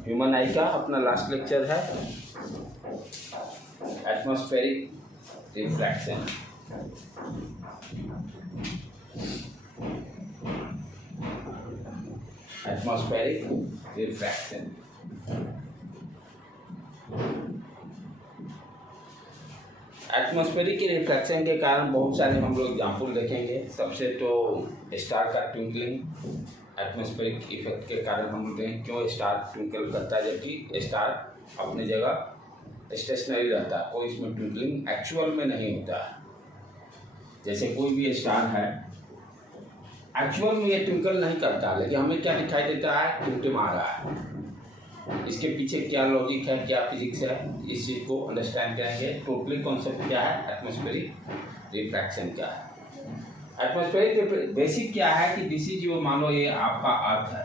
Human आई का अपना last lecture है atmospheric refraction. Atmospheric refraction atmospheric refraction के कारण बहुत सारे हम लोग एग्जाम्पल देखेंगे। सबसे तो स्टार का ट्विंकलिंग, एटमॉस्फेरिक इफेक्ट के कारण हम लोग देखें क्यों स्टार ट्विंकल करता है, जबकि स्टार अपनी जगह स्टेशनरी रहता है, कोई इसमें ट्विंकलिंग एक्चुअल में नहीं होता है। जैसे कोई भी स्टार है एक्चुअल में ये ट्विंकल नहीं करता, लेकिन हमें क्या दिखाई देता है, टिमटिमा रहा है। इसके पीछे क्या लॉजिक है, क्या फिजिक्स है, इस चीज़ को अंडरस्टैंड करेंगे। टोटली कॉन्सेप्ट क्या है, एटमॉस्फेरिक रिफ्रैक्शन क्या है। एटमॉस्फेरिक बेसिक क्या है कि दिस इज जो मान लो ये आपका अर्थ है,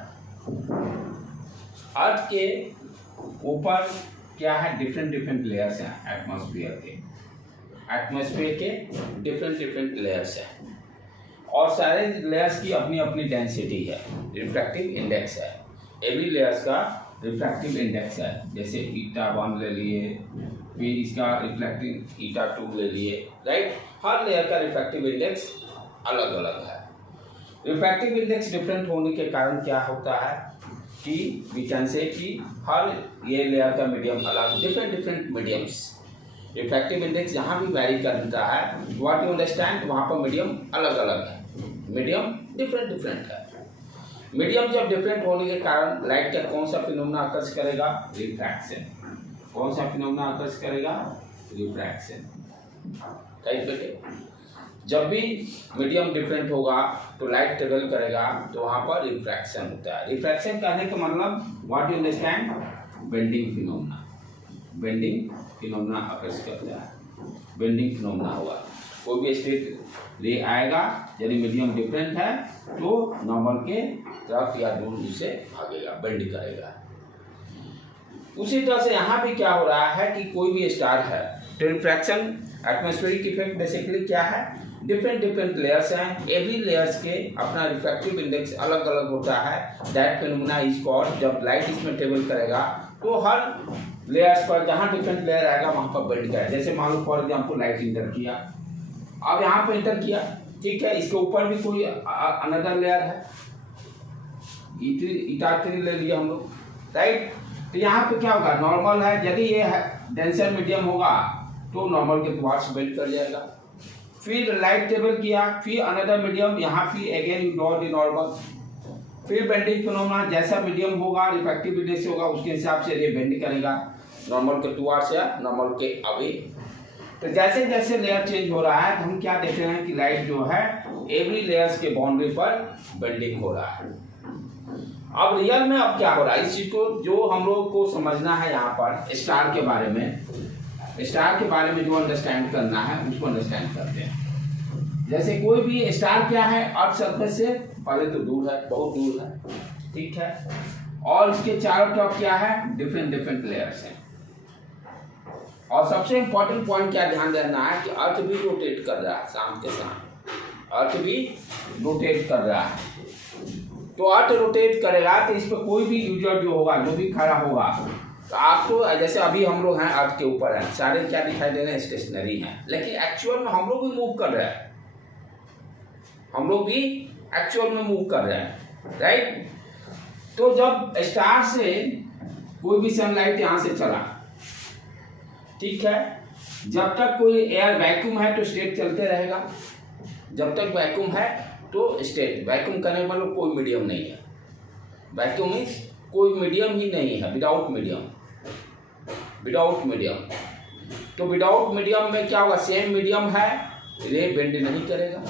अर्थ के ऊपर क्या है, डिफरेंट डिफरेंट लेयर्स हैं एटमॉस्फेयर के। एटमॉस्फेयर के डिफरेंट डिफरेंट लेयर्स हैं और सारे लेयर्स की अपनी अपनी डेंसिटी है, रिफ्रैक्टिव इंडेक्स है। एवरी लेयर्स का रिफ्रैक्टिव इंडेक्स है। जैसे ईटा 1 ले लिए, फिर इसका रिफ्रैक्टिव ईटा 2 ले लिए, राइट। हर लेयर का रिफ्रैक्टिव इंडेक्स अलग अलग है। रिफ्रैक्टिव इंडेक्स डिफरेंट होने के कारण क्या होता है कि वी कैन से कि हर ये लेयर का मीडियम अलग, different different mediums. Refractive index जहाँ भी वैरी करता है, व्हाट यू अंडरस्टैंड, वहाँ पर मीडियम अलग अलग है, मीडियम डिफरेंट डिफरेंट है। मीडियम जब डिफरेंट होने के कारण लाइट का कौन सा फिनोमेना आकर्ष करेगा, रिफ्रैक्शन। कौन सा फिनोमेना आकर्ष करेगा, रिफ्रैक्शन, राइट बेटे। जब भी मीडियम डिफरेंट होगा तो लाइट ट्रेवल करेगा, तो वहाँ पर रिफ्रैक्शन होता है। रिफ्रैक्शन कहने का मतलब what you understand, bending phenomena. Bending phenomena आकर्ष करता है, बेंडिंग फिनोमेना होगा। कोई भी स्टेट रे आएगा, यदि मीडियम डिफरेंट है तो नॉर्मल के तरफ या दूर उससे भागेगा, बेंड करेगा। उसी तरह से यहाँ भी क्या हो रहा है कि कोई भी स्टार है तो रिफ्रैक्शन एटमॉस्फेरिक इफेक्ट बेसिकली क्या है, डिफरेंट डिफरेंट लेयर्स हैं। एवरी लेयर्स के अपना रिफ्रैक्टिव इंडेक्स अलग अलग होता है। दैट फिनोमेना इज कॉल्ड, जब लाइट इसमें ट्रेवल करेगा तो हर लेयर्स पर जहाँ डिफरेंट लेयर आएगा वहाँ पर बेंड करेगा। जैसे मान लो फॉर एग्जाम्पल लाइट इंटर किया, अब यहाँ पे इंटर किया, ठीक है, इसके ऊपर भी कोई अनदर लेयर है, ईटा 3 ले लिया हम लोग, राइट। तो यहाँ पे क्या होगा, नॉर्मल है, यदि ये डेंसर मीडियम होगा तो नॉर्मल के टुवार्ड्स बेंड कर जाएगा। फिर लाइट ट्रेवल किया, फिर अनदर मीडियम, यहाँ फिर again you draw the normal, फिर बेंडिंग फिनोमेना, जैसा मीडियम होगा रिफ्रैक्टिव इंडेक्स होगा उसके हिसाब से ये बेंड करेगा नॉर्मल के टुवार्ड्स या नॉर्मल के अवे। तो जैसे जैसे लेयर चेंज हो रहा है तो हम क्या देख रहे हैं कि लाइट जो है एवरी लेयर्स के बाउंड्री पर बेंडिंग हो रहा है। अब रियल में अब क्या हो रहा है, इस चीज को जो हम लोग को समझना है यहाँ पर स्टार के बारे में, स्टार के बारे में जो अंडरस्टैंड करना है उसको अंडरस्टैंड करते हैं। जैसे कोई भी स्टार क्या है, अर्थ सरफेस से पहले तो दूर है, बहुत दूर है, ठीक है, और इसके चारों तरफ क्या है, डिफरेंट डिफरेंट लेयर्स हैं। और सबसे इंपॉर्टेंट पॉइंट क्या ध्यान देना है कि अर्थ भी रोटेट कर रहा है, शाम के साथ अर्थ भी रोटेट कर रहा है। तो अर्थ रोटेट करेगा तो इस पर कोई भी यूजर जो होगा, जो भी खड़ा होगा, तो आपको जैसे अभी हम लोग हैं अर्थ के ऊपर हैं, सारे क्या दिखाई दे रहे हैं, स्टेशनरी हैं, लेकिन एक्चुअल में हम लोग भी मूव कर रहे हैं, हम लोग भी एक्चुअल में मूव कर रहे हैं, राइट। तो जब स्टार से कोई भी सनलाइट यहाँ से चला, ठीक है, जब तक कोई एयर वैक्यूम है तो स्टेट चलते रहेगा, जब तक वैक्यूम है तो स्टेट, वैक्यूम करने का मतलब कोई मीडियम नहीं है, वैक्यूम मीन्स कोई मीडियम ही नहीं है, विदाउट मीडियम, विदाउट मीडियम। तो विदाउट मीडियम में क्या होगा, सेम मीडियम है, रे बेंड नहीं करेगा,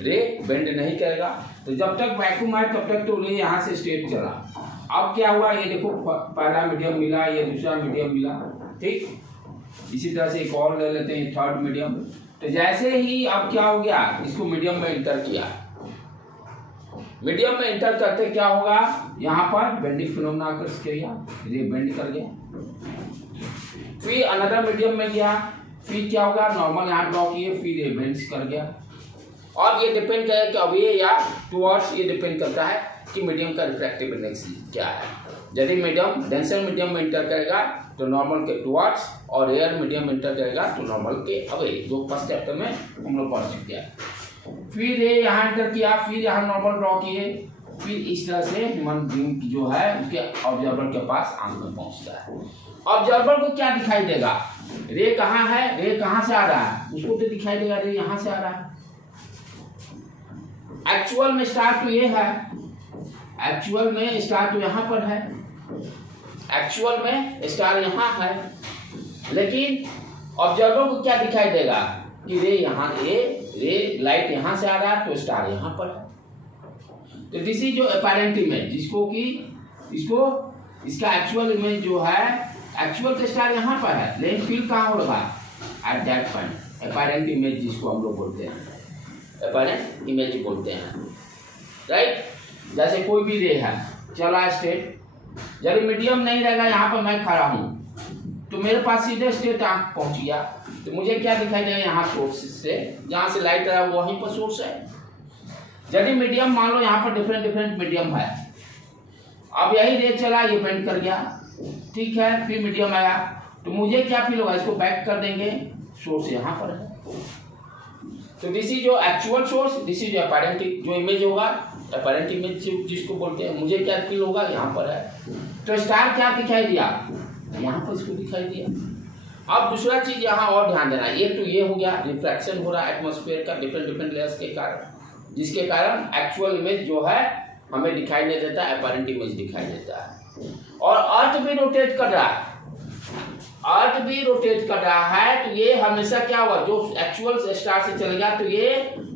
रे बेंड नहीं करेगा। तो जब तक वैक्यूम है तब तक तो रे यहाँ से स्टेट चला। अब क्या हुआ, ये देखो पहला मीडियम मिला, ये दूसरा मीडियम मिला, ठीक। इसी तरह से एक और ले लेते हैं, थर्ड मीडियम। तो जैसे ही अब क्या हो गया, इसको मीडियम में इंटर किया, मीडियम में इंटर करते क्या होगा, यहाँ पर बेंडिंग फिनोमेना आकर्षित किया, ये बेंड कर गया। फिर अनदर मीडियम में गया, फिर क्या होगा, नॉर्मल यहाँ ड्रॉ किए, फिर ये बेंड कर गया। और ये डिपेंड करेगा कि अवे या टुवर्ड्स, ये डिपेंड करता है कि मीडियम का रिफ्रैक्टिव इंडेक्स क्या है। यदि मीडियम डेंसर मीडियम में इंटर करेगा तो नॉर्मल के टुवर्ड्स, और एयर मीडियम में इंटर करेगा तो नॉर्मल के अवे, जो फर्स्ट चैप्टर में हम लोग पढ़ चुके हैं। फिर ये यहाँ इंटर किया, फिर यहाँ नॉर्मल ड्रॉ किए, फिर इस तरह से ह्यूमन बीइंग जो है उसके ऑब्जर्वर के पास आंख में पहुंचता है। ऑब्जर्वर को क्या दिखाई देगा, रे कहाँ है, रे कहाँ से आ रहा है, उसको तो दिखाई देगा रे यहाँ से आ रहा है। एक्चुअल में स्टार तो ये है, एक्चुअल में स्टार तो यहाँ पर है, एक्चुअल में स्टार यहाँ है, लेकिन ऑब्जर्वर को क्या दिखाई देगा कि रे यहाँ, रे लाइट यहाँ से आ रहा है तो स्टार यहाँ पर है। तो दिस इज जो अपैरेंट इमेज, जिसको कि इसका एक्चुअल इमेज जो है, एक्चुअल तो स्टार यहाँ पर है लेकिन फील कहाँ हो रहा है at that point. Apparent image जिसको हम लोग बोलते हैं, अपैरेंट इमेज बोलते हैं, राइट। जैसे कोई भी रे है, चला स्टेट, जब मीडियम नहीं रहेगा, यहाँ पर मैं खड़ा हूँ तो मेरे पास सीधे स्टेट आंख पहुंच गया, तो मुझे क्या दिखाई देगा, यहाँ सोर्स से, जहाँ से लाइट आ रहा है वहीं पर सोर्स है। यदि मीडियम मान लो यहाँ पर डिफरेंट मीडियम है, अब यही रे चला, ये बेंड कर गया, ठीक है, फिर मीडियम आया तो मुझे क्या फील होगा, इसको बैक कर देंगे, सोर्स यहाँ पर है। तो दिस इज जो actual source, this is apparent जो इमेज होगा, अपैरेंट इमेज जिसको बोलते हैं, मुझे क्या फील होगा, यहाँ पर है। तो स्टार क्या दिखाई दिया, यहाँ पर इसको दिखाई दिया। अब दूसरा चीज यहाँ और ध्यान देना, ये तो ये हो गया, रिफ्रैक्शन हो रहा है एटमॉस्फेयर का डिफरेंट लेयर्स के कारण, जिसके कारण एक्चुअल इमेज जो है हमें दिखाई नहीं देता, अपैरेंट इमेज दिखाई देता है। और अर्थ भी रोटेट कर रहा है, अर्थ भी रोटेट कर रहा है, तो ये हमेशा क्या हुआ, जो एक्चुअल स्टार से चलेगा तो ये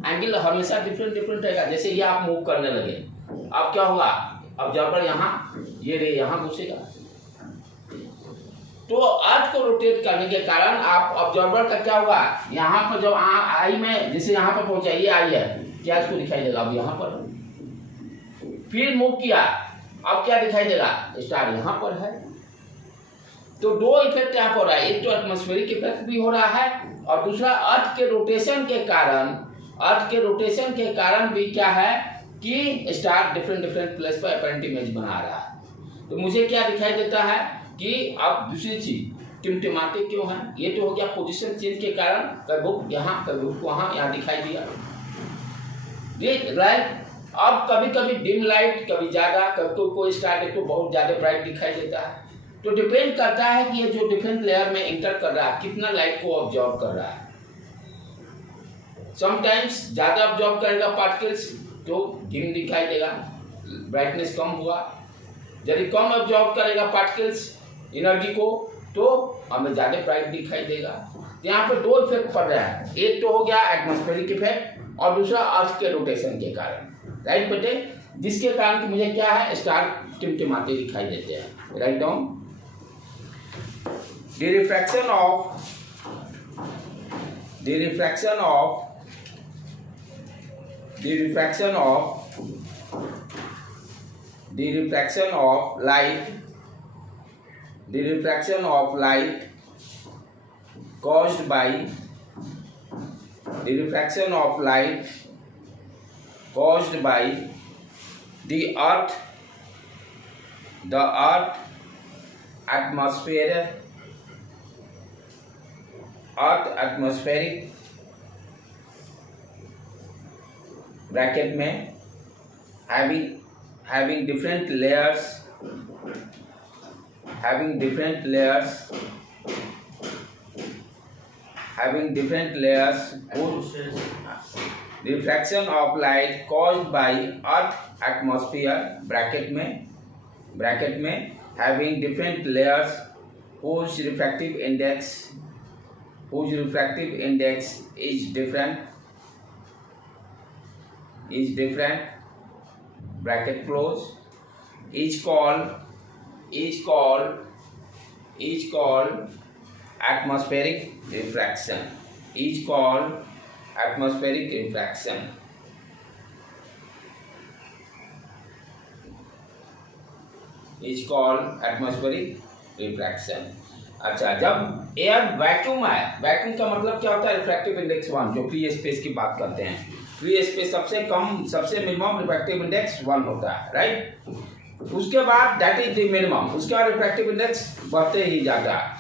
एंगल हमेशा डिफरेंट रहेगा। जैसे ये आप मूव करने लगे, अब क्या होगा, ऑब्जर्वर यहाँ, ये रे यहाँ घुसेगा, तो अर्थ को रोटेट करने के कारण आप ऑब्जर्वर का क्या होगा, यहाँ पर जब आई में, जैसे यहाँ पर पहुंचा, ये आई है, क्या इसको दिखाई देगा, अब यहाँ पर, फिर मूव किया, अब क्या दिखाई देगा, स्टार यहाँ पर है। तो दो इफेक्ट यहाँ पर हो रहा है, एक तो एटमॉस्फेरिक इफेक्ट भी हो रहा है, और दूसरा अर्थ के रोटेशन के कारण भी क्या है कि स्टार डिफरेंट प्लेस पर अपैरेंट इमेज बना रहा है। तो मुझे क्या दिखाई देता है कि अब दूसरी चीज, टिमटिमाते क्यों है, ये तो हो गया पोजीशन चेंज के कारण, कभी यहाँ कभी वहाँ, यहाँ दिखाई दिया, राइट। अब कभी डिम लाइट, कभी ज्यादा, कभी कोई स्टार तो बहुत ज्यादा ब्राइट दिखाई देता है। तो डिपेंड करता है कि ये जो डिफरेंट लेयर में इंटर कर रहा है कितना लाइट को ऑब्जॉर्व कर रहा है। समटाइम्स ज्यादा ऑब्जॉर्व करेगा पार्टिकल्स तो डिम दिखाई देगा, ब्राइटनेस कम हुआ। यदि कम ऑब्जॉर्व करेगा पार्टिकल्स एनर्जी को तो हमें ज्यादा ब्राइट दिखाई देगा। यहाँ पे दो इफेक्ट पड़ रहा है, एक तो हो गया एटमॉस्फेरिक इफेक्ट और दूसरा अर्थ के रोटेशन के कारण, राइट बेटे, जिसके कारण कि मुझे क्या है, स्टार टिमटिमाते दिखाई देते हैं। Write down, the refraction of light caused by the earth atmospheric bracket में having different layers refraction of light caused by earth atmosphere bracket में having different layers whose refractive index is different bracket close is called atmospheric refraction. अच्छा, जब air vacuum है, vacuum का मतलब क्या होता है, रिफ्रैक्टिव इंडेक्स 1, जो फ्री स्पेस की बात करते हैं, फ्री स्पेस सबसे कम, सबसे मिनिमम रिफ्रैक्टिव इंडेक्स 1 होता है, राइट। उसके बाद दैट इज द मिनिमम, उसके बाद रिफ्रैक्टिव इंडेक्स बढ़ते ही जाता है,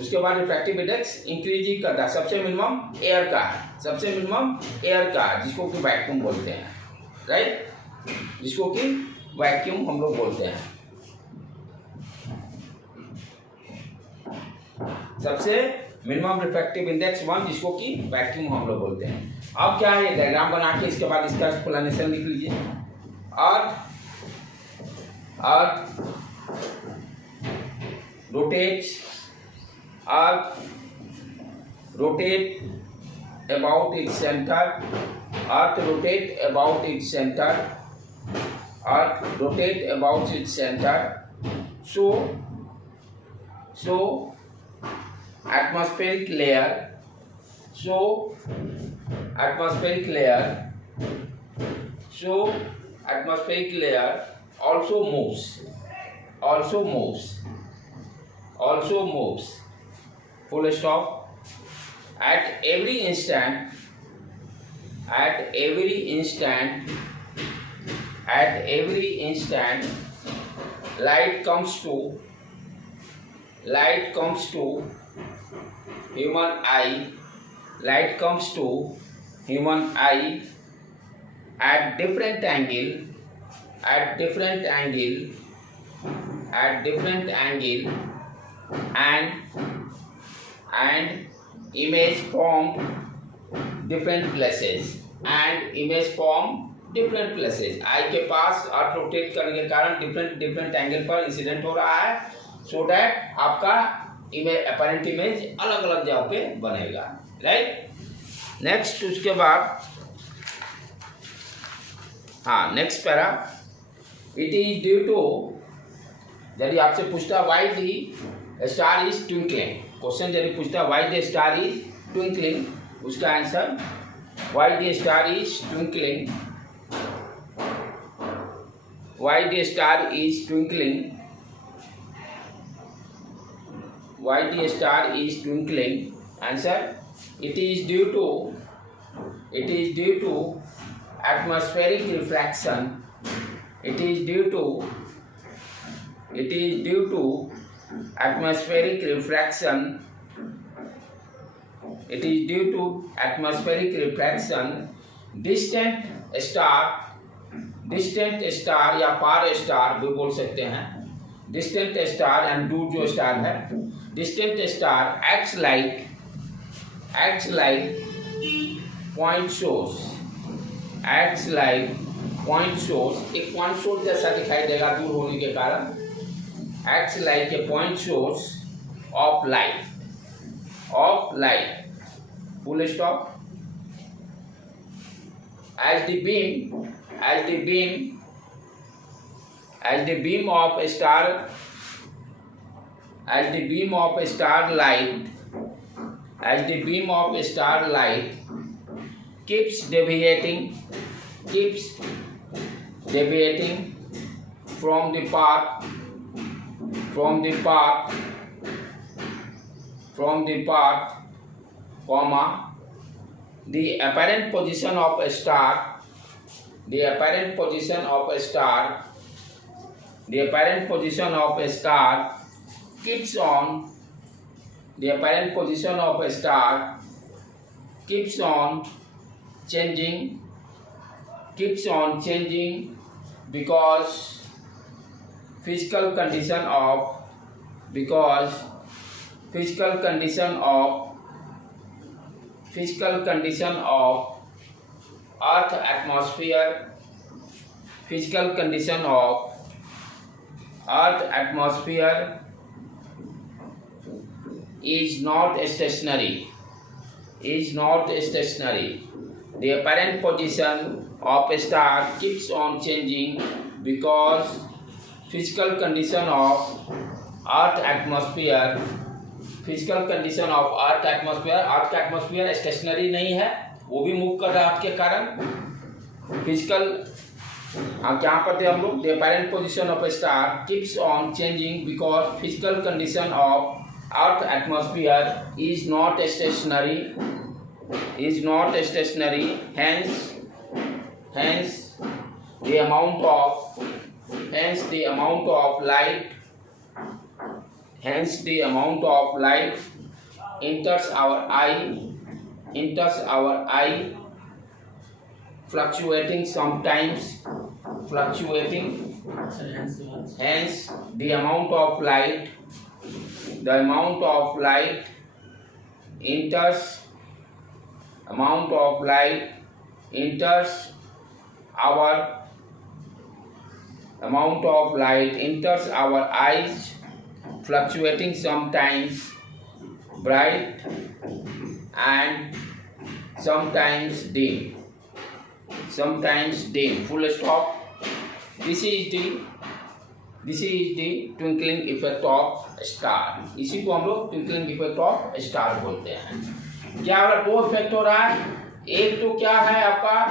उसके बाद रिफ्रैक्टिव इंडेक्स इंक्रीजिंग करता है। सबसे मिनिमम एयर का है, सबसे मिनिमम एयर का है, जिसको कि वैक्यूम बोलते हैं, राइट, जिसको कि वैक्यूम हम लोग बोलते हैं। सबसे मिनिमम रिफ्रैक्टिव इंडेक्स 1, जिसको कि वैक्यूम हम लोग बोलते हैं। अब क्या है, ये डायग्राम बना के इसके बाद इसका एक्सप्लेनेशन लिख लीजिए। अर्थ rotate about its center, earth rotate about its center, earth rotate about its center, so atmospheric layer also moves, full stop. At every instant light comes to human eye at different angle and image form different places, आई के पास earth rotate करने के कारण different angle पर incident हो रहा है, so that आपका apparent image अलग अलग जगह पे बनेगा, राइट। नेक्स्ट उसके बाद next para, it is due to, यदि आपसे पूछता why the star is twinkling, question यदि पूछता why the star is twinkling, उसका answer why the star is twinkling, answer, it is due to atmospheric refraction, distant star या far star भी बोल सकते हैं, distant star and दूर जो स्टार है, distant star acts like point source, एक पॉइंट सोर्स जैसा दिखाई देगा दूर होने के कारण, acts like a point source of light, full stop. As the beam of starlight keeps deviating from the path, the apparent position of a star keeps on changing because physical condition of earth atmosphere is not stationary. The apparent position of a star keeps on changing because physical condition of earth atmosphere, अर्थ का atmosphere stationery नहीं है, वो भी move कर रहा है अर्थ के कारण। फिजिकल क्या पढ़ते हैं हम लोग, the apparent position of A star keeps on changing because physical condition of earth atmosphere is not stationary, hence hence the amount of light enters our eye fluctuating sometimes, hence the amount of light enters our eyes fluctuating sometimes bright and sometimes dim, full stop. This is the twinkling effect of star. इसी को हम लोग twinkling effect of star बोलते हैं। क्या हो रहा है? दो इफेक्ट हो रहा है। एक तो क्या है आपका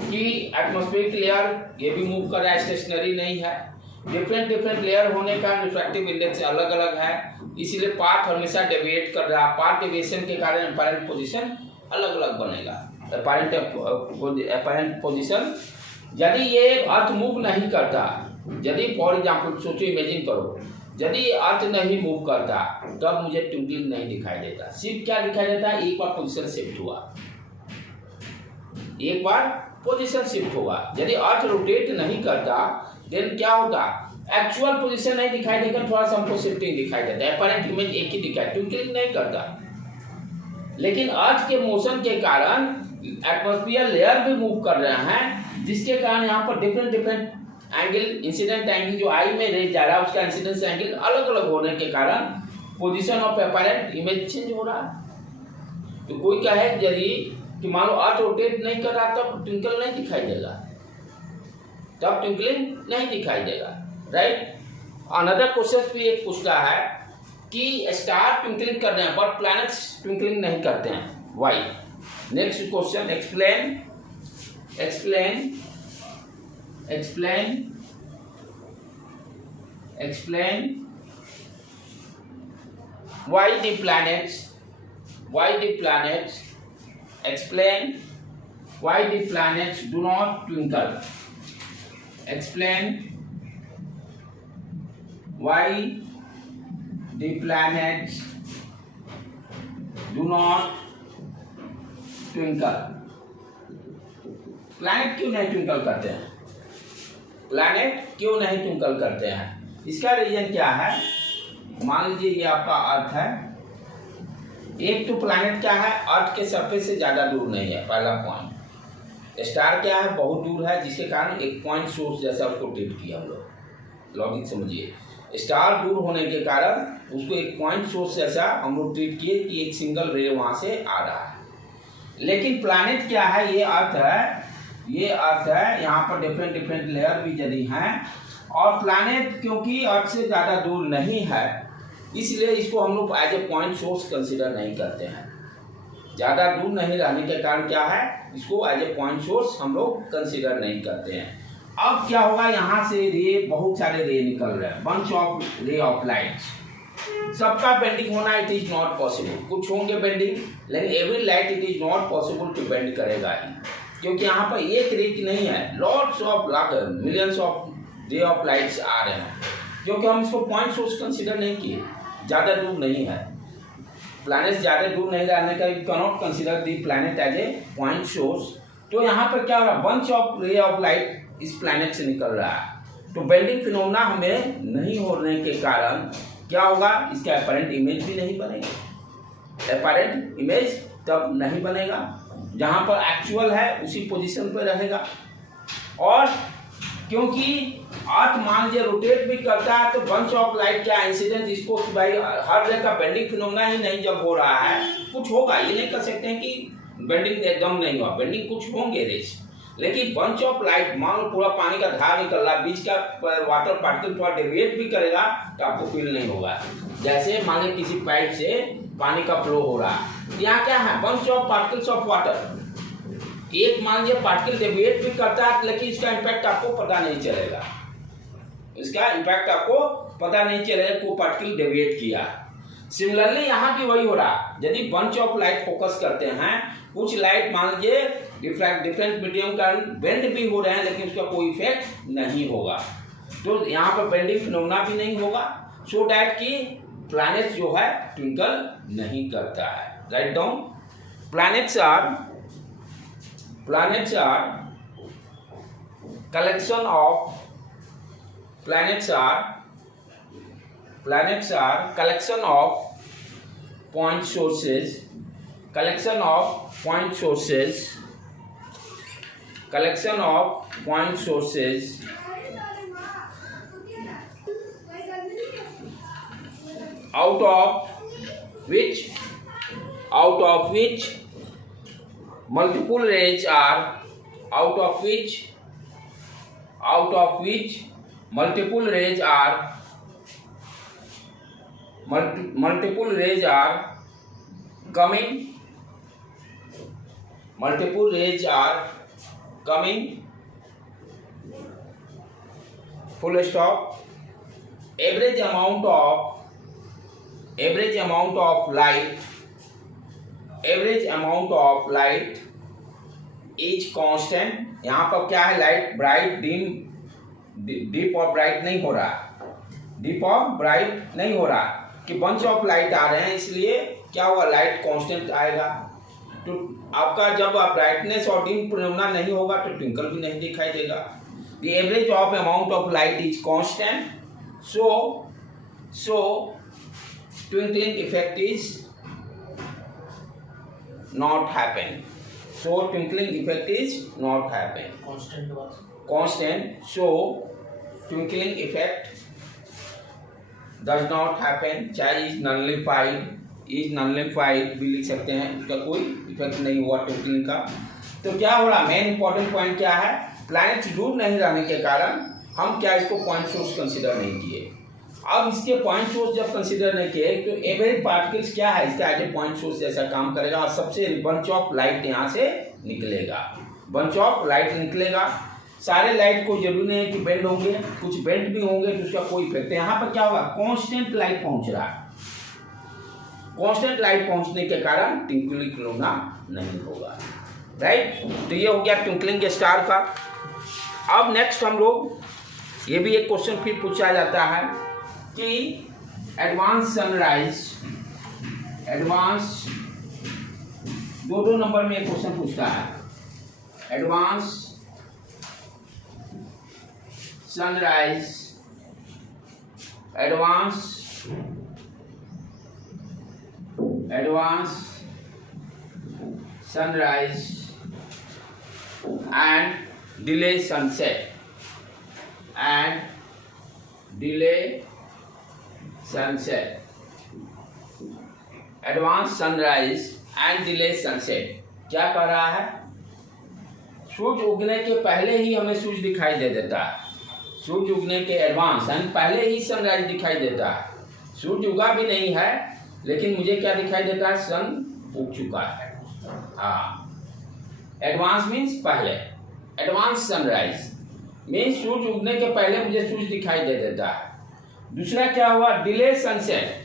कि एटमॉस्फेरिक लेयर ये भी मूव कर रहा है, स्टेशनरी नहीं है। डिफरेंट लेयर होने का रिफ्रैक्टिव इंडेक्स अलग अलग है, इसीलिए पाथ हमेशा डेविएट कर रहा है। पाथ डेविएशन के कारण अपैरेंट पोजीशन अलग अलग बनेगा। अपैरेंट पोजीशन यदि ये अर्थ मूव नहीं करता, यदि फॉर एग्जाम्पल सोचो, इमेजिन करो, यदि अर्थ नहीं मूव करता तब मुझे ट्विंकलिंग नहीं दिखाई देता। सिर्फ क्या दिखाई देता है? एक बार पोजीशन शिफ्ट हुआ, यदि अर्थ रोटेट नहीं करता देन क्या होता? एक्चुअल पोजीशन नहीं दिखाई देगा, थोड़ा सा हमको शिफ्टिंग दिखाई देता है। अपैरेंट इमेज एक ही दिखाई, ट्विंकलिंग नहीं करता। लेकिन अर्थ के मोशन के कारण एटमॉस्फेयर लेयर भी मूव कर रहे हैं, जिसके कारण यहाँ पर डिफरेंट एंगल, इंसिडेंट एंगल जो आई में रेज जा रहा है उसका इंसिडेंस एंगल अलग अलग होने के कारण position of apparent image change हो रहा है। तो कोई कहे यदि कि मान लो अर्थ रोटेट नहीं कर रहा तब ट्विंकल नहीं दिखाई देगा, राइट। अनदर क्वेश्चन भी एक पूछ रहा है कि स्टार ट्विंकलिंग कर रहे हैं बट प्लैनेट्स ट्विंकलिंग नहीं करते हैं, why? Next question, explain why the planets do not twinkle. Explain why the planets do not twinkle. Planet क्यों नहीं ट्विंकल करते हैं? इसका रीजन क्या है? मान लीजिए ये आपका अर्थ है, एक तो प्लैनेट क्या है, अर्थ के सरफेस से ज्यादा दूर नहीं है, पहला पॉइंट। स्टार क्या है, बहुत दूर है, जिसके कारण एक पॉइंट सोर्स जैसा उसको ट्रीट किया हम लोग। लॉजिक समझिए, स्टार दूर होने के कारण उसको एक पॉइंट सोर्स जैसा हम लोग ट्रीट किए कि एक सिंगल रे वहां से आ रहा है। लेकिन प्लैनेट क्या है, ये अर्थ है, यहाँ पर डिफरेंट लेयर भी यदि हैं, और प्लैनेट क्योंकि अर्थ से ज़्यादा दूर नहीं है इसलिए इसको हम लोग as a point source consider नहीं करते हैं। ज़्यादा दूर नहीं रहने के कारण क्या है, इसको एज ए पॉइंट सोर्स हम लोग कंसिडर नहीं करते हैं। अब क्या होगा, यहाँ से रे, बहुत सारे रे निकल रहे हैं, bunch of ray of light, सबका बेंडिंग होना इट इज नॉट पॉसिबल। कुछ होंगे बेंडिंग, लेकिन every light it is not possible to bend करेगा ही, क्योंकि यहाँ पर एक रे नहीं है, lots of millions of ray of lights आ रहे हैं, क्योंकि हम इसको पॉइंट सोर्स कंसिडर नहीं किए, ज़्यादा दूर नहीं है। प्लैनेट ज़्यादा दूर नहीं रहने का, you cannot consider the planet as a point source. तो यहाँ पर क्या हो रहा है, bunch of ray of light इस प्लैनेट से निकल रहा है, तो बेंडिंग फिनोमेना हमें नहीं होने के कारण क्या होगा, इसका अपैरेंट इमेज भी नहीं बनेगा। अपैरेंट इमेज तब नहीं बनेगा जहाँ पर एक्चुअल है उसी पोजीशन पर रहेगा। और क्योंकि अर्थ मान लीजिए रोटेट भी करता है तो बंच ऑफ लाइट क्या इंसिडेंट, इसको भाई हर रे का बेंडिंग फिनोमेना ही नहीं जब हो रहा है, कुछ होगा, ये नहीं कर सकते हैं कि बेंडिंग एकदम नहीं हुआ, बेंडिंग कुछ होंगे रेस। लेकिन बंच ऑफ लाइट, मान लो पूरा पानी का धार निकल रहा है, बीच का वाटर पार्टिकल थोड़ा डेविएट भी करेगा तो आपको फील नहीं होगा। जैसे मान लीजिए किसी पाइप से पानी का फ्लो हो रहा है, यहाँ क्या है, bunch of particles of water, एक मान लीजिए पार्टिकल डेविएट भी करता है, लेकिन इसका इम्पैक्ट आपको पता नहीं चलेगा, को पार्टिकल डेविएट किया। सिमिलरली यहाँ भी वही हो रहा, यदि बंच ऑफ लाइट फोकस करते हैं, कुछ लाइट मान लीजिए डिफरेंट मीडियम का बेंड भी हो रहे हैं लेकिन उसका कोई इफेक्ट नहीं होगा। तो यहाँ पर बेंडिंग फिनोमेना भी नहीं होगा, सो डैट कि प्लैनेट जो है ट्विंकल नहीं करता है। Write down, planets are collection of planets are collection of point sources out of which multiple rays are coming full stop. Average amount of light is constant. यहाँ पर क्या है, लाइट ब्राइट डीप और bright नहीं हो रहा, कि bunch of light आ रहे हैं, इसलिए क्या हुआ, लाइट कांस्टेंट आएगा। तो आपका जब ब्राइटनेस और डिम फिनोमेना नहीं होगा तो ट्विंकल भी नहीं दिखाई देगा। The average of amount of light is constant, so twinkling effect is not happen. Constant, so twinkling effect does not happen. चाहे is nullified भी लिख सकते हैं, उसका कोई इफेक्ट नहीं हुआ ट्विंकलिंग का। तो क्या हो रहा, मेन इंपॉर्टेंट पॉइंट क्या है, प्लैनेट्स दूर नहीं रहने के कारण हम क्या इसको पॉइंट सोर्स कंसीडर नहीं किए। अब इसके पॉइंट सोर्स जब कंसीडर नहीं किए तो एवरेज पार्टिकल्स क्या है, इसका एज ए पॉइंट सोर्स जैसा काम करेगा और सबसे बंच ऑफ लाइट यहाँ से निकलेगा। सारे लाइट को जरूरी नहीं है कि बेंड होंगे, कुछ बेंड भी होंगे तो उसका कोई इफेक्ट है। यहाँ पर क्या होगा, कांस्टेंट लाइट पहुंच रहा है, कांस्टेंट लाइट पहुंचने के कारण ट्विंकलिंग फिनोमेना नहीं होगा। राइट, तो ये हो गया ट्विंकलिंग स्टार का। अब नेक्स्ट हम लोग, ये भी एक क्वेश्चन फिर पूछा जाता है कि एडवांस सनराइज, दो नंबर में एक क्वेश्चन पूछता है, advance sunrise and delay sunset advance sunrise and delay sunset क्या कह रहा है, सूर्य उगने के पहले ही हमें सूर्य दिखाई दे देता है, सूर्य उगने के एडवांस यानी पहले ही सनराइज दिखाई देता है। सूर्य उगा भी नहीं है लेकिन मुझे क्या दिखाई देता है, सन उग चुका है। हाँ, एडवांस मीन्स पहले, एडवांस सनराइज मीन्स सूर्य उगने के पहले मुझे सूर्य दिखाई दे देता है। दूसरा क्या हुआ, डिले सनसेट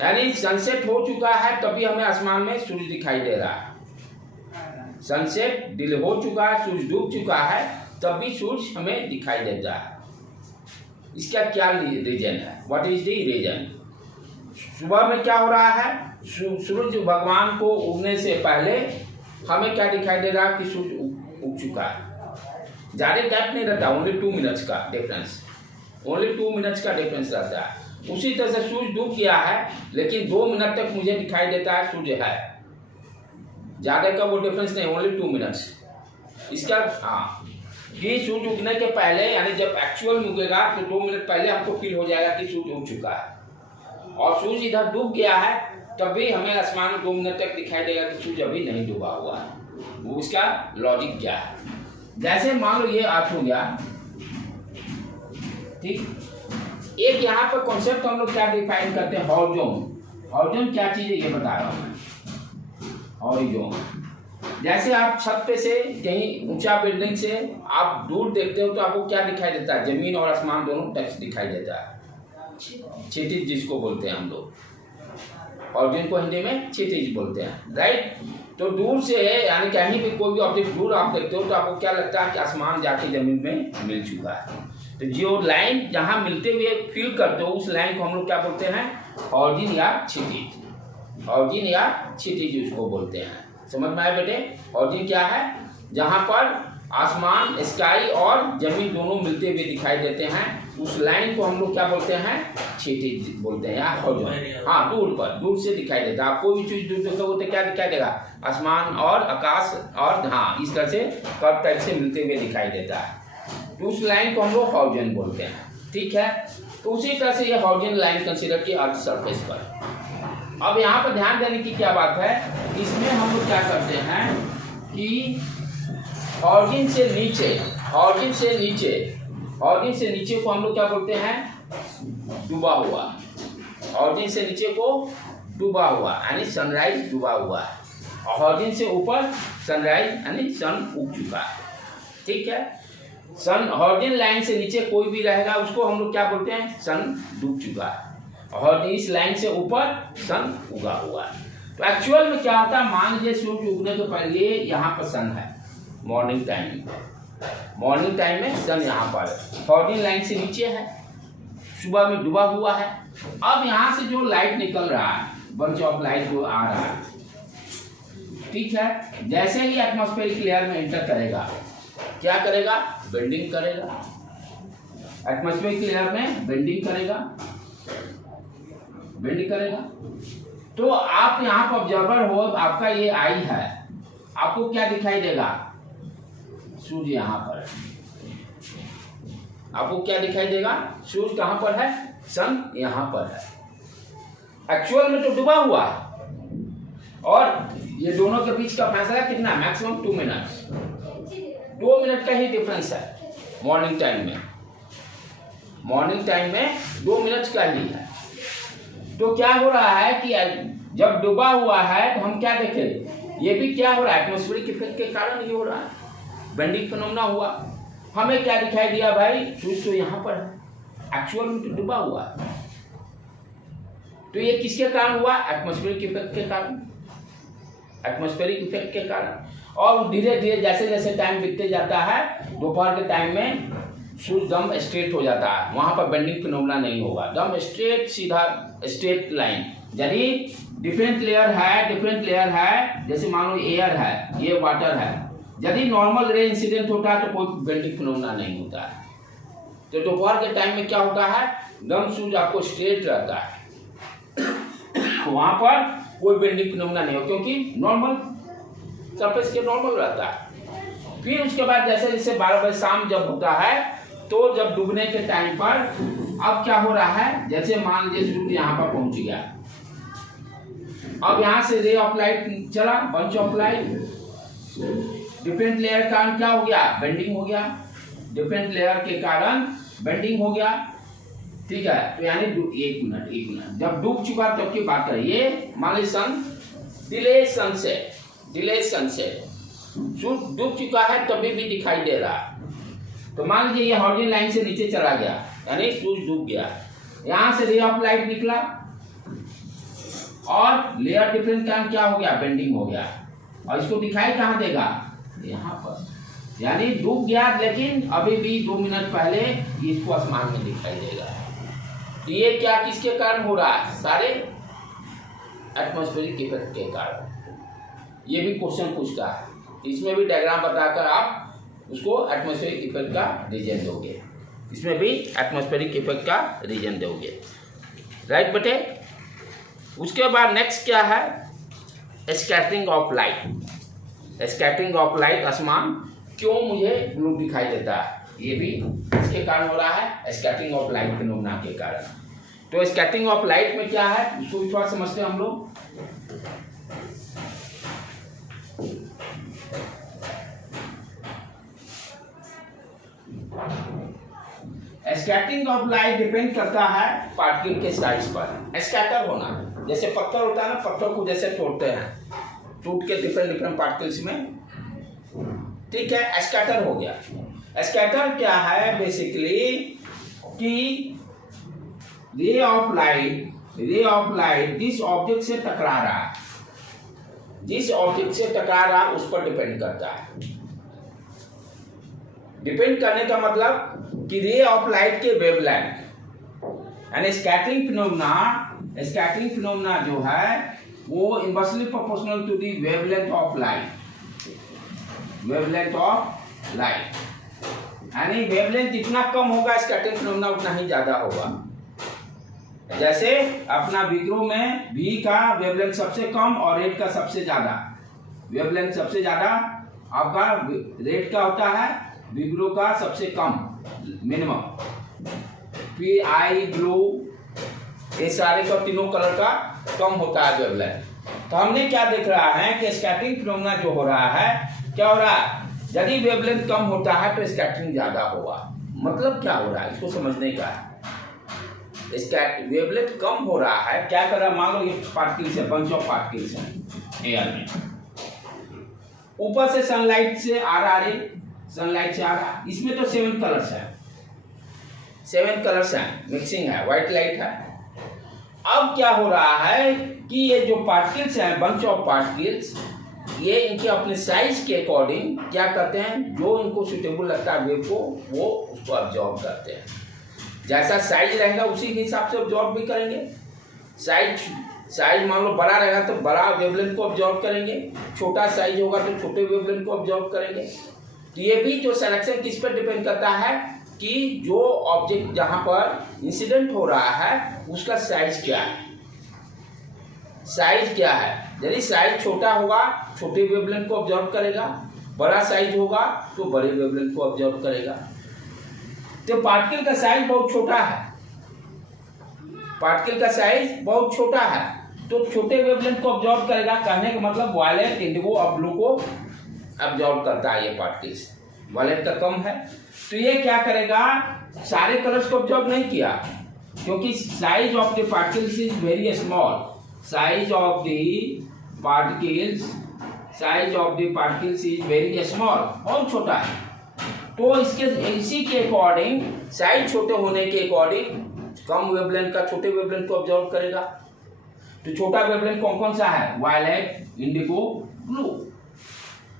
यानी सनसेट हो चुका है तभी हमें आसमान में सूर्य दिखाई दे रहा है। सनसेट डिले हो चुका है, सूर्य डूब चुका है तब भी सूर्य हमें दिखाई देता है। इसका क्या रीजन है, व्हाट इज द रीजन। सुबह में क्या हो रहा है, सूर्य भगवान को उगने से पहले हमें क्या दिखाई दे रहा है कि सूर्य उग चुका है। ज़्यादा गैप नहीं रहता, ओनली 2 मिनट्स का डिफरेंस, रहता है। उसी तरह से सूर्य डूब गया है लेकिन 2 मिनट तक मुझे दिखाई देता है सूर्य है, ज़्यादा का वो डिफरेंस नहीं, ओनली 2 मिनट्स। इसका हाँ कि सूर्य उगने के पहले यानी जब एक्चुअल में उगेगा तो 2 मिनट पहले हमको फील हो जाएगा कि सूर्य उग चुका है, और सूर्य इधर डूब गया है तभी हमें आसमान में 2 मिनट तक दिखाई देगा कि सूर्य अभी नहीं डूबा हुआ है। वो इसका लॉजिक क्या है, जैसे मान लो ये अर्थ हो गया, ठीक। एक यहाँ पर कॉन्सेप्ट हम लोग क्या डिफाइन करते हैं, हॉरिजॉन क्या चीज़ है ये बता रहा हूँ मैं। हॉरिजॉन जैसे आप छत पे से कहीं ऊंचा बिल्डिंग से आप दूर देखते हो तो आपको क्या दिखाई देता है, जमीन और आसमान दोनों टच दिखाई देता है, क्षितिज जिसको बोलते हैं हम लोग। ऑरिजिन को हिंदी में क्षितिज बोलते हैं, राइट। तो दूर से यानी कहीं भी कोई भी ऑब्जेक्ट दूर आप देखते हो तो आपको क्या लगता है कि आसमान जाके जमीन में मिल चुका है। तो जो लाइन जहाँ मिलते हुए फील करते हो उस लाइन को हम लोग क्या बोलते हैं, ऑरिजिन या क्षितिज, ऑरिजिन या क्षितिज उसको बोलते हैं। समझ में आया बेटे? ऑरिजिन क्या है, जहाँ पर आसमान, स्काई और जमीन दोनों मिलते हुए दिखाई देते हैं, उस लाइन को हम लोग क्या बोलते हैं, क्षितिज बोलते हैं या हॉरिजॉन्टल। हाँ, दूर पर, दूर से दिखाई देता है। आप कोई भी चीज दूर देखोगे तो क्या दिखाई देगा, आसमान और आकाश और हाँ इस तरह से कर्व टाइप से मिलते हुए दिखाई देता है। तो उस लाइन को हम लोग हॉरिजॉन बोलते हैं, ठीक है। तो उसी तरह से ये हॉरिजॉन लाइन कंसीडर की अर्थ सरफेस पर। अब यहाँ पर ध्यान देने की क्या बात है, इसमें हम लोग क्या करते हैं कि ऑरिजिन से नीचे, ऑरिजिन से नीचे, ऑरिजिन से नीचे को हम लोग क्या बोलते हैं, डूबा हुआ। ऑरिजिन से नीचे को डूबा हुआ यानी सनराइज डूबा हुआ है। ऑरिजिन से ऊपर सनराइज यानी सन उग चुका है, ठीक है। सन ऑरिजिन लाइन से नीचे कोई भी रहेगा उसको हम लोग क्या बोलते हैं, सन डूब चुका है। और इस लाइन से ऊपर सन उगा हुआ है। तो एक्चुअल में क्या होता है, मान लीजिए सूर्य उगने के पहले यहाँ पर सन है, मॉर्निंग टाइम, मॉर्निंग टाइम में सन यहाँ पर ऑरिजिन लाइन से नीचे है, सुबह में डूबा हुआ है। अब यहाँ से जो लाइट निकल रहा है, बंच ऑफ लाइट जो आ रहा है, ठीक है, जैसे ही एटमॉस्फेरिक लेयर में एंटर करेगा क्या करेगा, बेंडिंग करेगा। एटमॉस्फेरिक लेयर में बेंडिंग करेगा, बेंडिंग करेगा। तो आप यहाँ पर ऑब्जर्वर हो, आपका ये आई है, आपको क्या दिखाई देगा, सूर्य यहाँ पर, आपको क्या दिखाई देगा, सूर्य कहाँ पर है, सन यहाँ पर है। एक्चुअल में तो डूबा हुआ है और ये दोनों के बीच का फासला कितना, मैक्सिमम 2 मिनट, 2 मिनट का ही डिफरेंस है मॉर्निंग टाइम में, मॉर्निंग टाइम में 2 मिनट का ही है। तो क्या हो रहा है कि जब डूबा हुआ है तो हम क्या देखें, ये भी क्या हो रहा है, एटमॉस्फेरिक इफेक्ट के कारण ये हो रहा है, बेंडिंग फिनोमेना हुआ। हमें क्या दिखाई दिया भाई, सूर्य तो यहाँ पर है, एक्चुअल में तो डूबा हुआ है। तो ये किसके कारण हुआ, एटमॉस्फेरिक इफेक्ट के कारण, एटमॉस्फेरिक इफेक्ट के कारण। और धीरे धीरे जैसे जैसे टाइम बीतते जाता है, दोपहर के टाइम में सूर्य दम स्ट्रेट हो जाता है, वहां पर बेंडिंग फिनोमेना नहीं होगा, दम स्ट्रेट, सीधा स्ट्रेट लाइन। यदि डिफरेंट लेयर है, डिफरेंट लेयर है, जैसे मान लो एयर है, ये वाटर है, यदि नॉर्मल रे इंसिडेंट होता है तो कोई बेंडिंग फिनोमेना नहीं होता है। तो दोपहर के टाइम में क्या होता है, दम सूर्य आपको स्ट्रेट रहता है, वहां पर कोई बेंडिंग फिनोमेना नहीं हो, क्योंकि नॉर्मल सरफेस के नॉर्मल रहता है। फिर उसके बाद जैसे जैसे 12 बजे शाम जब होता है, तो जब डूबने के टाइम पर अब क्या हो रहा है, जैसे मान लीजिए सूर्य यहाँ पर पहुंच गया, अब यहाँ से रे ऑफ लाइट चला, bunch of light, different layer के कारण क्या हो गया, बेंडिंग हो गया, डिफरेंट लेयर के कारण बेंडिंग हो गया, ठीक है। तो यानी एक मिनट जब डूब चुका तब की बात करें, ये मान लीजिए सन डिले सनसेट, डिले सनसेट, सूर्य डूब चुका है तभी भी दिखाई दे रहा है। तो मान लीजिए ये हॉरिजॉन्टल लाइन से नीचे चला गया, यानी सूर्य डूब गया, यहाँ से रे ऑफ लाइट निकला और लेयर डिफरेंस का क्या हो गया, बेंडिंग हो गया, और इसको दिखाई कहाँ देगा, यहाँ पर, यानी डूब गया लेकिन अभी भी 2 मिनट पहले इसको आसमान में दिखाई देगा। तो ये क्या किसके कारण हो रहा है, सारे एटमॉस्फेरिक इफेक्ट के कारण। ये भी क्वेश्चन पूछता है, इसमें भी डायग्राम बताकर आप उसको एटमॉस्फेरिक इफेक्ट का रीजन दोगे, इसमें भी एटमॉस्फेरिक इफेक्ट का रीजन दोगे, राइट बेटे। उसके बाद नेक्स्ट क्या है, scattering of light. Scattering of light, आसमान क्यों मुझे ब्लू दिखाई देता है, ये भी इसके कारण हो रहा है, स्कैटरिंग ऑफ लाइट फिनोमेना के कारण। तो स्कैटरिंग ऑफ लाइट में क्या है, उसको भी थोड़ा समझते हैं हम लोग। स्कैटरिंग ऑफ लाइट डिपेंड करता है पार्टिकल के साइज पर। स्कैटर होना, जैसे पत्थर होता है ना, पत्थर को जैसे तोड़ते हैं, टूट के डिफरेंट पार्टिकल्स में, ठीक है, स्कैटर हो गया। स्कैटर क्या है, बेसिकली कि रे ऑफ लाइट रे ऑफ लाइट जिस ऑब्जेक्ट से टकरा रहा है, जिस ऑब्जेक्ट से टकरा रहा है उस पर डिपेंड करता है। डिपेंड करने का मतलब कि रे ऑफ लाइट के वेवलेंथ यानी स्कैटरिंग फिनोमेना जो है वो inversely proportional to the wavelength of light. Wavelength of light यानी वेवलेंथ जितना कम होगा स्कैटरिंग फिनोमेना उतना ही ज्यादा होगा। जैसे अपना विग्रो में V का वेवलेंथ सबसे कम और रेड का सबसे ज्यादा। वेवलेंथ सबसे ज्यादा आपका रेड का होता है, विग्रो का सबसे कम मिनिमम। फिर आई ब्लू ये सारे का तीनों कलर का कम होता है वेवलेंथ। तो हमने क्या देख रहा है कि स्कैटरिंग फिनोमेना जो हो रहा है, क्या हो रहा है, यदि वेवलेंथ कम होता है तो स्कैटरिंग ज्यादा होगा। मतलब क्या हो रहा है इसको समझने का है। वेवलेंथ कम हो रहा है, क्या कर रहा है, मान लो ये पार्टिकल्स है, बंच ऑफ पार्टिकल्स है एयर में, ऊपर से सनलाइट से आ रहा है, सनलाइट से आ रहा, इसमें तो 7 कलर्स है, 7 कलर्स है, मिक्सिंग है, व्हाइट लाइट है। अब क्या हो रहा है कि ये जो पार्टिकल्स हैं, बंच ऑफ पार्टिकल्स, ये इनके अपने साइज के अकॉर्डिंग क्या करते हैं, जो इनको सुटेबल लगता है वेव को, वो उसको अब्जॉर्ब करते हैं। जैसा साइज रहेगा उसी के हिसाब से अब्जॉर्ब भी करेंगे। साइज मान लो बड़ा रहेगा तो बड़ा वेवलेंथ को अब्जॉर्ब करेंगे, छोटा साइज होगा तो छोटे वेवलेंथ को अब्जॉर्ब करेंगे। तो ये भी जो सिलेक्शन किस पर डिपेंड करता है कि जो ऑब्जेक्ट जहां पर इंसिडेंट हो रहा है उसका साइज क्या है, साइज क्या है। यदि साइज छोटा होगा छोटे वेवलेंथ को अब्जॉर्ब करेगा, बड़ा साइज होगा तो बड़े वेवलेंथ को अब्जॉर्ब करेगा। तो पार्टिकल का साइज बहुत छोटा है, पार्टिकल का साइज बहुत छोटा है तो छोटे वेवलेंथ को अब्जॉर्ब करेगा। कहने का मतलब वायलेट, इंडिगो और ब्लू को अब्जॉर्ब करता है ये पार्टिकल्स। वायलेट का कम है तो ये क्या करेगा, सारे कलर्स को अब्जॉर्ब नहीं किया क्योंकि size of the particles is very small. Size of the particles is very small, बहुत छोटा है। तो इसके इसी के अकॉर्डिंग, साइज छोटे होने के अकॉर्डिंग कम वेवलेंथ का छोटे वेवलेंथ को अब्जॉर्ब करेगा। तो छोटा वेवलेंथ कौन कौन सा है, वायलेट, इंडिगो, ब्लू।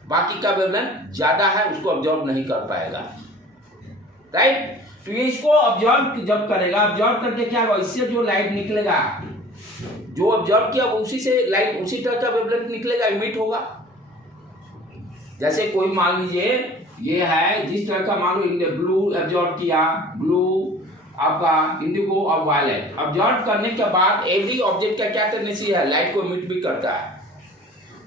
बाकी का वेवलेंथ ज्यादा है उसको अब्जॉर्ब नहीं कर पाएगा, राइट। तो ये इसको अब्जॉर्ब जब करेगा, अब्जॉर्ब करके क्या होगा, इससे जो लाइट निकलेगा, जो अब्जॉर्ब किया उसी से लाइट उसी तरह का वेवलेंथ निकलेगा, इमिट होगा। जैसे कोई मान लीजिए ये है, जिस तरह का मान लो ब्लू अब्जॉर्ब किया, ब्लू आपका इंडिगो और वायलेट अब्जॉर्ब करने के बाद एवरी ऑब्जेक्ट का क्या टेंडेंसी है, लाइट को इमिट भी करता है।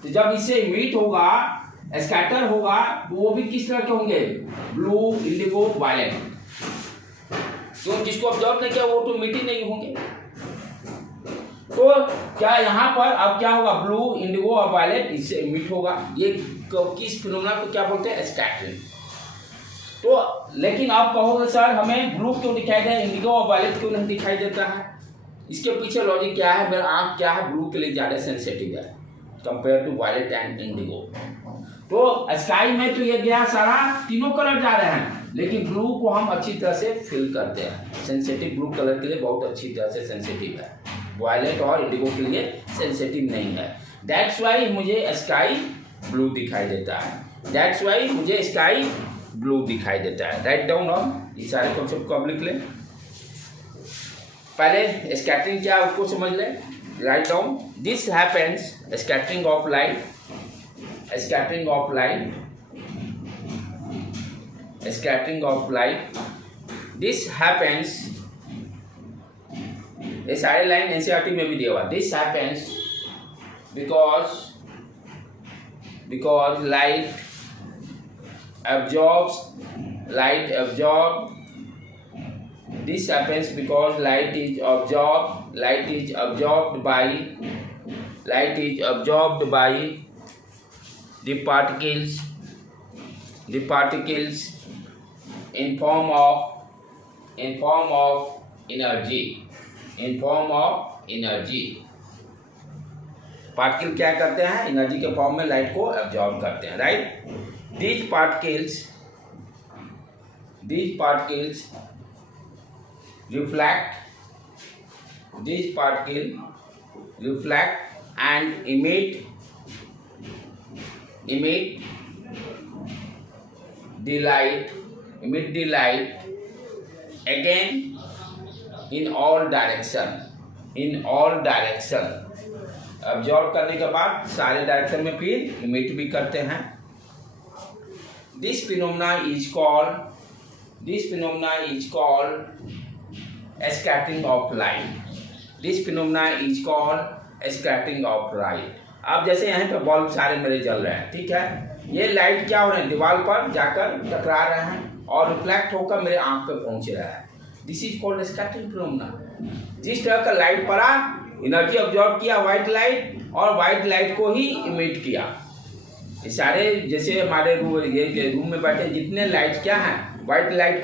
तो जब इससे इमिट होगा, स्कैटर होगा, तो वो भी किस तरह के होंगे, ब्लू, इंडिगो, वायलेट। तो जिसको अब्जॉर्ब नहीं किया वो तो इमिट ही नहीं होंगे। तो क्या यहाँ पर अब क्या होगा, ब्लू, इंडिगो और वायलेट इससे इमिट होगा। ये किस फिनोमेना को क्या बोलते हैं, स्कैटरिंग। तो लेकिन आप कहोगे सर हमें ब्लू क्यों दिखाई दे, इंडिगो और वायलेट क्यों नहीं दिखाई देता है, इसके पीछे लॉजिक क्या है, मेरा आँख क्या है, ब्लू के लिए ज़्यादा सेंसिटिव है compare to violet and indigo. तो स्काई में तो ये गया सारा तीनों कलर जा रहे हैं, लेकिन ब्लू को हम अच्छी तरह से फील करते हैं। सेंसिटिव ब्लू कलर के लिए बहुत अच्छी तरह से सेंसिटिव है, वायलेट और इंडिगो के लिए सेंसिटिव नहीं है। दैट्स वाई मुझे स्काई ब्लू दिखाई देता है, दैट्स वाई मुझे स्काई ब्लू दिखाई देता है। राइट डाउन ऑन ये सारे कॉन्सेप्ट को अब लिख लें। पहले स्कैटरिंग क्या है उसको समझ लें। Write down, this happens, scattering of light, scattering of light, this happens, ये सारे लाइन एनसीईआरटी में भी दिया हुआ, this happens because light absorbs, this happens because light is absorbed by the particles in form of energy। Particle क्या करते हैं, energy के फॉर्म में लाइट को एब्जॉर्ब करते हैं, right. these particles these particles reflect and emit the light again in all direction. Observe करने के बाद सारे डायरेक्शन में फिर इमिट भी करते हैं. This phenomena is called scattering of light. अब जैसे यहाँ पे बल्ब सारे मेरे जल रहे हैं, ठीक है, ये लाइट क्या हो रहे हैं, दीवार पर जाकर टकरा रहे हैं और रिफ्लेक्ट होकर मेरे आंख पे पहुंच रहा है. This is called scattering phenomena. जिस तरह का लाइट पड़ा, एनर्जी ऑब्जॉर्व किया व्हाइट लाइट, और व्हाइट लाइट को ही इमिट किया. ये सारे जैसे हमारे रूम में बैठे जितने लाइट क्या हैं, व्हाइट लाइट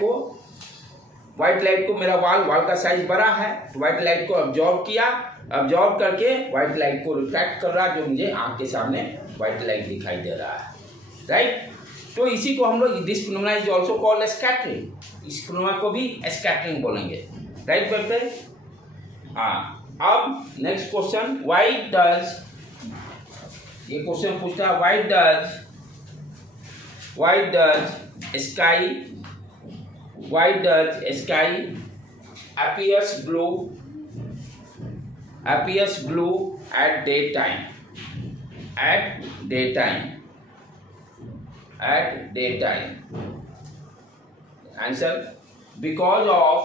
को मेरा वाल का साइज बड़ा है, तो व्हाइट लाइट को ऑब्जॉर्व करके व्हाइट लाइट को रिफ्लेक्ट कर रहा है, जो मुझे आंख के सामने व्हाइट लाइट दिखाई दे रहा है. राइट. तो इसी को हम लोग this phenomena is also called scattering. इस फिनोमेना को भी स्कैटरिंग बोलेंगे. राइट बेटे. हाँ. अब नेक्स्ट क्वेश्चन, ये क्वेश्चन पूछता है why does sky appears blue at daytime. Answer, because of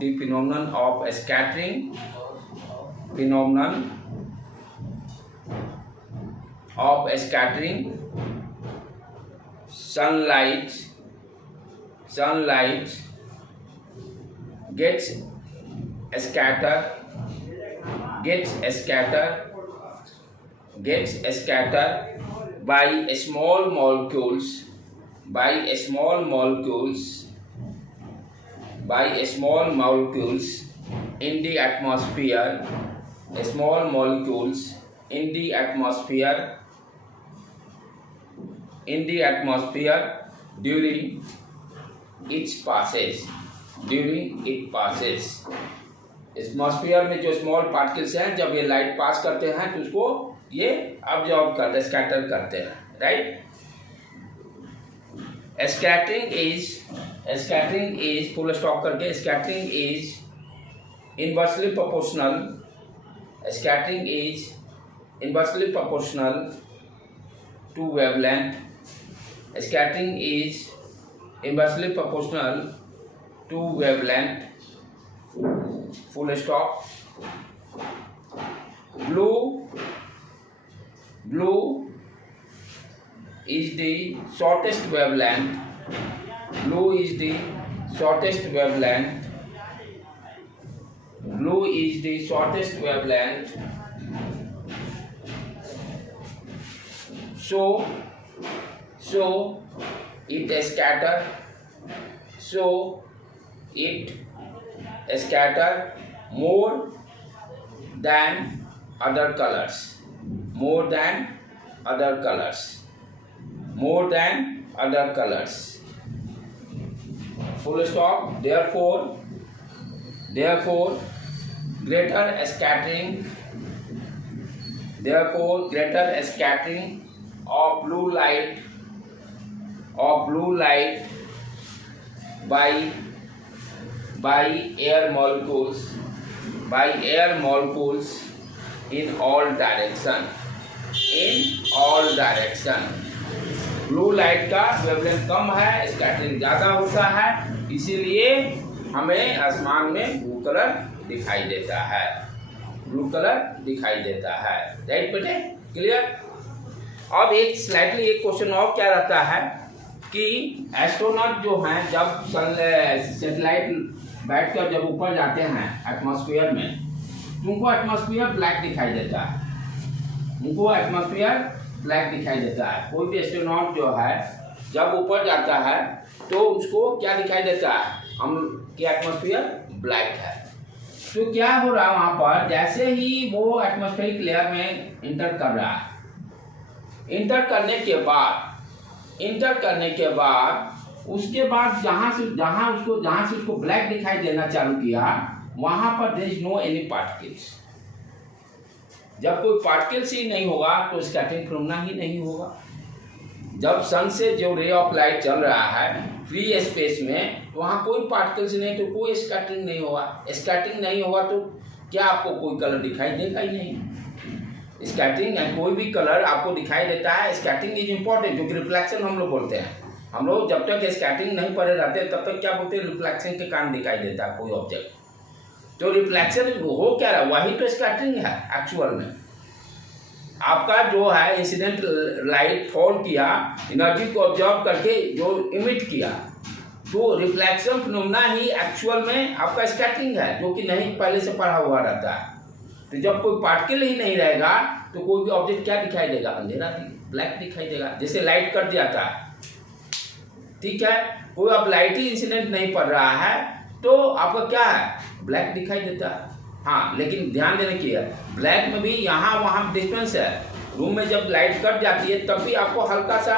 the phenomenon of scattering. Sunlight gets scattered by small molecules in the atmosphere. During its passage. Atmosphere में जो small particles हैं, जब ये light pass करते हैं तो उसको ये ऑब्जॉर्व करते हैं, स्कैटर करते हैं. Right. Scattering is full stop करके, scattering is inversely proportional to wavelength. Full stop. Blue is the shortest wavelength. So it scatter more than other colors. Full stop. Therefore greater scattering of blue light by air molecules in all direction. Blue light का wavelength कम है, scattering ज़्यादा होता है, इसीलिए हमें आसमान में blue colour दिखाई देता है. राइट बेटे. क्लियर. अब एक क्वेश्चन और क्या रहता है कि एस्ट्रोनॉट जो हैं, जब सैटेलाइट बैठकर जब ऊपर जाते हैं एटमॉस्फेयर में, तो उनको एटमॉस्फेयर ब्लैक दिखाई देता है. कोई भी एस्ट्रोनॉट जो है जब ऊपर जाता है तो उसको क्या दिखाई देता है, हम कि एटमॉस्फेयर ब्लैक है. तो क्या हो रहा है वहां पर, जैसे ही वो एटमॉस्फेरिक लेयर में इंटर कर रहा है, इंटर करने के बाद उसके बाद जहां से उसको ब्लैक दिखाई देना चालू किया, वहां पर there is no any particles. जब कोई पार्टिकल्स ही नहीं होगा तो स्कैटरिंग फिनोमेना ही नहीं होगा। जब सन से जो रे ऑफ लाइट चल रहा है फ्री स्पेस में, तो वहाँ कोई पार्टिकल्स नहीं, तो कोई स्कैटरिंग नहीं होगा। स्कैटरिंग नहीं होगा तो क्या आपको कोई कलर दिखाई देगा ही नहीं। स्कैटरिंग है, कोई भी कलर आपको दिखाई देता है। स्कैटरिंग इज इम्पॉर्टेंट, क्योंकि रिफ्लेक्शन हम लोग बोलते हैं। हम लोग जब तक स्कैटरिंग नहीं पढ़े रहते तब तक क्या बोलते हैं, रिफ्लेक्शन के कारण दिखाई देता है कोई ऑब्जेक्ट। तो रिफ्लेक्शन हो क्या रहा है, वही तो स्कैटरिंग है एक्चुअल में। आपका जो है इंसिडेंट लाइट फॉल किया, एनर्जी को ऑब्जर्व करके जो इमिट किया, तो रिफ्लेक्शन फिनोमेना ही एक्चुअल में आपका स्कैटरिंग है, जो कि नहीं पहले से पढ़ा हुआ रहता है। तो जब कोई पार्टिकल ही नहीं रहेगा तो कोई भी ऑब्जेक्ट क्या दिखाई देगा, अंधेरा ब्लैक दिखाई देगा, जैसे लाइट कट जाता है। ठीक है, कोई अब लाइट ही इंसिडेंट नहीं पड़ रहा है तो आपका क्या है, ब्लैक दिखाई देता है। हाँ, लेकिन ध्यान देने की है, ब्लैक में भी यहाँ वहाँ डिफरेंस है। रूम में जब लाइट कट जाती है तब भी आपको हल्का सा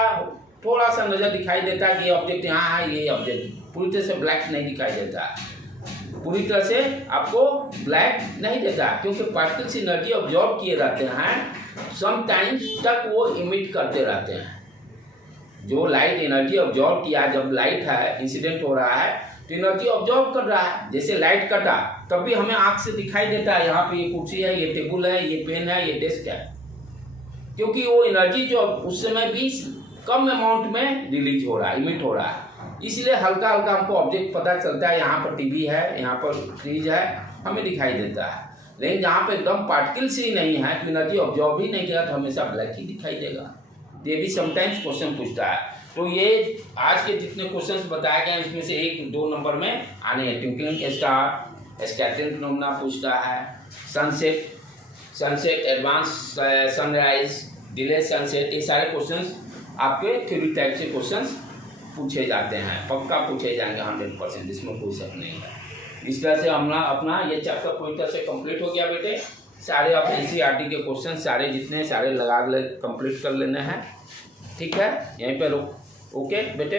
थोड़ा सा नजर दिखाई देता है कि ये ऑब्जेक्ट यहाँ है, ये ऑब्जेक्ट पूरी तरह से ब्लैक नहीं दिखाई देता, पूरी तरह से आपको ब्लैक नहीं देता, क्योंकि पार्टिकल्स एनर्जी ऑब्जॉर्व किए रहते हैं, सम टाइम्स तक वो इमिट करते रहते हैं। जो लाइट एनर्जी ऑब्जॉर्व किया, जब लाइट है इंसिडेंट हो रहा है तो एनर्जी ऑब्जॉर्व कर रहा है। जैसे लाइट कटा तब भी हमें आंख से दिखाई देता है, यहाँ पे ये कुर्सी है, ये टेबल है, ये पेन है, ये डेस्क है, क्योंकि वो एनर्जी जो उस समय भी कम अमाउंट में रिलीज हो रहा है, इमिट हो रहा है। इसलिए हल्का हल्का हमको ऑब्जेक्ट पता चलता है, यहाँ पर टीवी है, यहाँ पर फ्रिज है, हमें दिखाई देता है। लेकिन जहाँ पे एकदम पार्टिकल्स ही नहीं है, तो एनर्जी ऑब्जॉर्व ही नहीं किया, तो हमेशा ब्लैक ही दिखाई देगा। ये भी समटाइम्स क्वेश्चन पूछता है। तो ये आज के जितने क्वेश्चंस बताए गए इसमें से 1-2 नंबर में आने हैं। ट्विंकलिंग स्टार, स्कैटरिंग फिनोमेना पूछता है, sunset, advance sunrise, delay sunset, ये सारे क्वेश्चंस आपके थ्योरी टाइप से क्वेश्चंस पूछे जाते हैं, पक्का पूछे जाएंगे 100%, इसमें कोई शक नहीं है। इस तरह से हम अपना ये चैप्टर पूरी तरह से कंप्लीट हो गया बेटे। सारे आप NCERT के क्वेश्चन सारे जितने सारे लगा ले कंप्लीट कर लेने हैं। ठीक है, यहीं पे रुक। ओके बेटे।